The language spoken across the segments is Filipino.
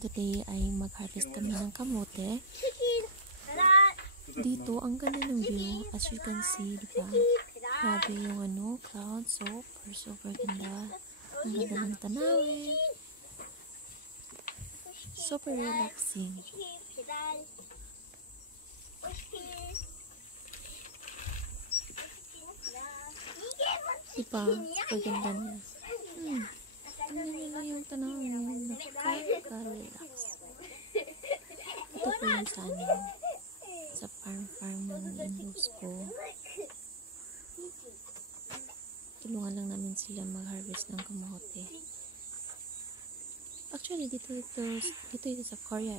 today ay mag-harvest kami ng kamote. Dito, ang ganda ng view. As you can see, diba? Grabe yung cloud. Super ganda. Ang ganda ng tanawin. Super relaxing. Diba? Super ganda niya. Tingnan nyo lang yung tanawin. Nakaka-relax. Ito po yung sa farm ng in-laws ko. Tulungan lang namin sila mag-harvest ng kamote. Actually, dito sa Korea.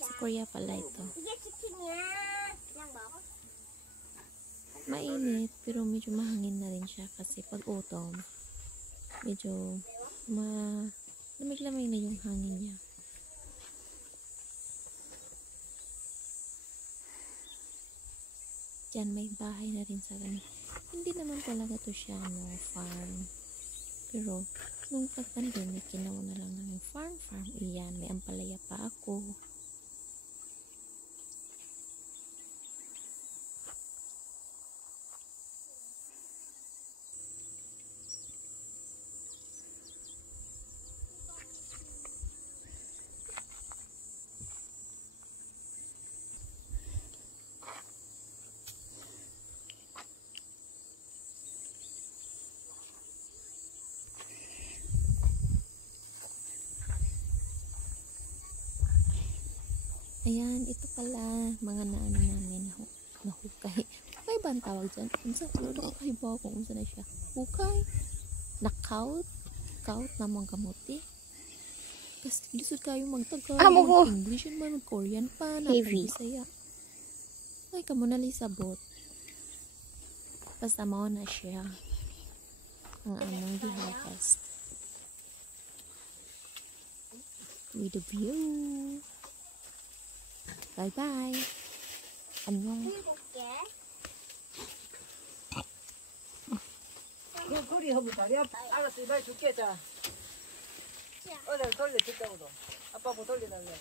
Sa Korea pala ito. Mainit, pero medyo mahangin na rin siya kasi pag autumn, medyo lamig-lamig na yung hangin niya. Diyan may bahay na rin sa ganito. Hindi naman talaga to siya farm. Pero nung pag-pandemic, ginawa na lang namin farm. Iyan, may ampalaya pa ako. Ayan, ito pala, mga naano namin, nahukay. Hukay ba ang tawag dyan? Hukay ba kung unsa na siya? Hukay? Nakaut? Kaut na mga kamote? Kasi lisod kayo mag-Tagalog, mag-English, mag-Korean pa, napag-Bisaya. Ay, kamo na lisabot. Basta mo na siya. Ang among di-harvest. With the view. 바이바이. 안녕. 야, 그리 하면 다리 알았어, 이발 줄게, 자. 어디 돌려, 뒷장으로. 아빠 뭐 돌려달래.